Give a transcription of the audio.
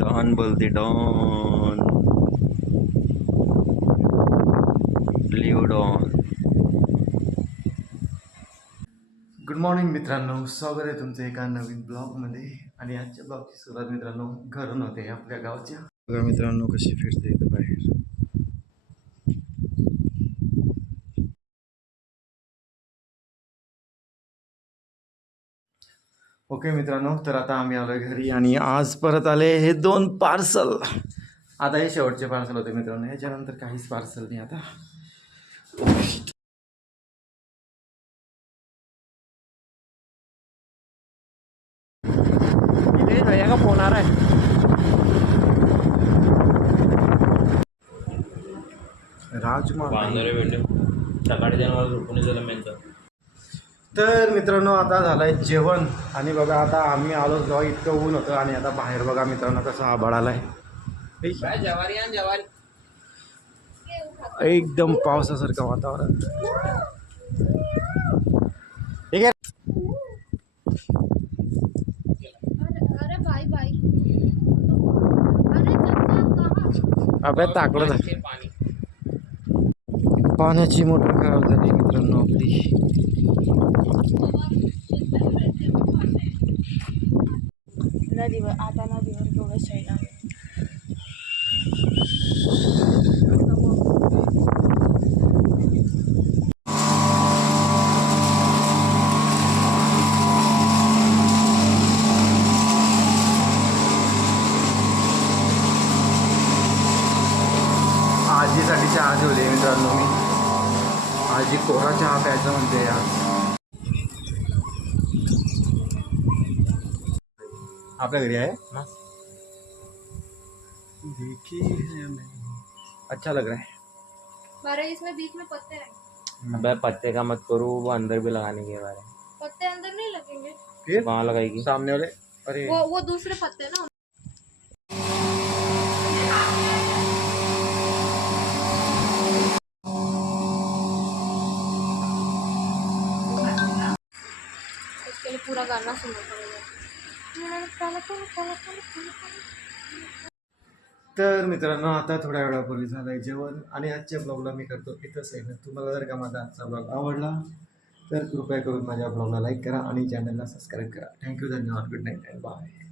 Don बोलते Don, blue Don. Good morning मित्रांनो, स्वागत आहे तुमचं एका नवीन ब्लॉगमध्ये. आणि आजच्या ब्लॉगची सुरुवात मित्रांनो घरून होते, आपल्या गावच्या. बघा मित्रांनो कशी फिरते इथं बाहेर. ओके मित्रांनो, तर आता आम्ही आलोय घरी आणि आज परत आले हे 2 पार्सल. आता हे शेवटचे पार्सल होते मित्रांनो, याच्यानंतर काहीच पार्सल नाही आता. इथे भैया का फोन आ रहा है. तर मित्रांनो आता झालंय जेवण आणि बघा आता आम्ही आलो जेव्हा इतकं ऊन होतं आणि आता बाहेर बघा मित्रांनो कसं आभाळ आलाय. एकदम पावसासारखं वातावरण. ठीक आहे. अबे टाकलं पाण्याची मोटर खराब झाली मित्रांनो आपली. नदीवर आता नदीवर केवढं शैला आजीसाठी चहा ठेवली मित्रांनो मी. आजी कोरा चहा प्यायचं म्हणते आज. आपल्या घरी आहे ना. अच्छा लग रहा है. बारे इसमें बीच में पत्ते हैं. अबे पत्ते का मत करो, वो अंदर भी लगाने के बारे. पत्ते अंदर नहीं लगेंगे. फिर कहाँ लगाएगी? सामने वाले. अरे वो दूसरे पत्ते ना. इसके लिए पूरा गाना सुनना पड़ेगा. तर मित्रांनो आता थोड्या वेळापूर्वी झालंय जेवण आणि आजच्या ब्लॉगला मी करतो इथंच आहे. तुम्हाला जर का माझा आजचा ब्लॉग आवडला तर कृपया करून माझ्या ब्लॉगला लाईक करा आणि चॅनलला सबस्क्राईब करा. थँक्यू, धन्यवाद, गुड नाईट अँड बाय.